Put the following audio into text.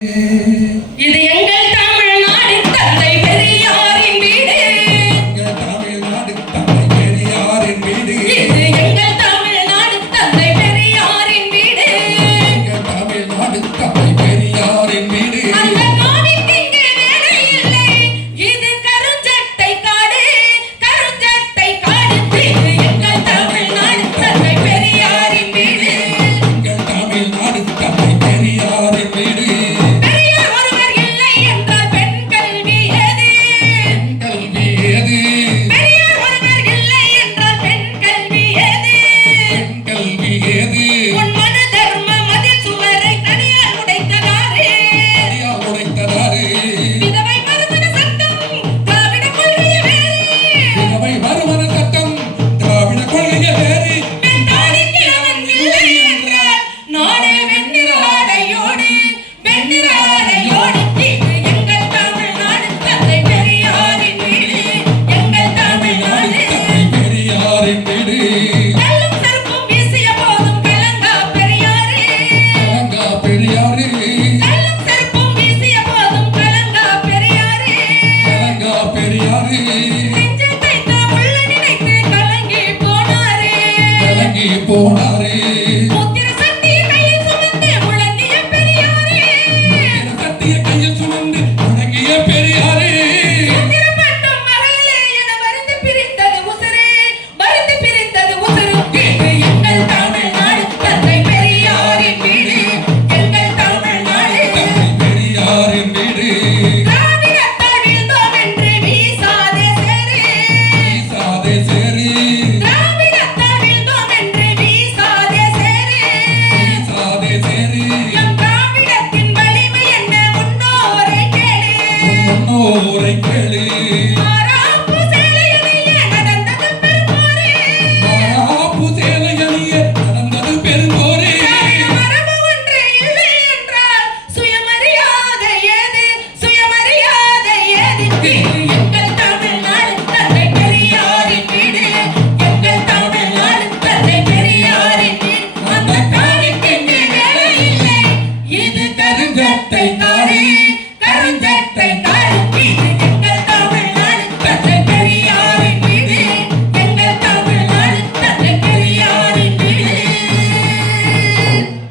இது எங்கள் தமிழ்நாடு தந்தை பெரியாரின் வீடு. எங்கள் தமிழ்நாடு தந்தை பெரியாரின் வீடு. இது எங்கள் தமிழ்நாடு தந்தை பெரியாரின் வீடு. எங்கள் தமிழ்நாடு தந்தை பெரியாரின் வீடு. அந்த காவிக்கு இங்கே வேலை இல்லை. இது கருஞ்சட்டை காடு, கருஞ்சட்டை காடு. இது எங்கள் தமிழ்நாடு தந்தை பெரியாரின் வீடு. எங்கள் தமிழ்நாடு தந்தை பெரியாரின் வீடு. போனாரே முத்திர சக்தியை கையில் சுமந்து முழங்கிய பெரியாரே. சக்திய கையில் சுமந்து முழங்கிய பெரியாரே. சுதந்திரப்பட்டும் மகளிரே என மருந்து பிரிந்தது உசுரே, மருந்து பிரிந்தது உசுரு. இது எங்கள் தமிழ்நாடு தந்தை பெரியாரின் வீடு. எங்கள் தமிழ்நாடு தந்தை பெரியாரின் வீடு. திராவிடத்தால் வீழ்ந்தோம் என்று வீசாதே சேரு, வீசாதே சேரு. திராவிடத்தால் வீழ்ந்தோம் என்று வீசாதே சேரு. வீசாதே சேரு. எம் திராவிடத்தின் வலிமை என்ன முன்னோரை கேளு. முன்னோரை கேளு.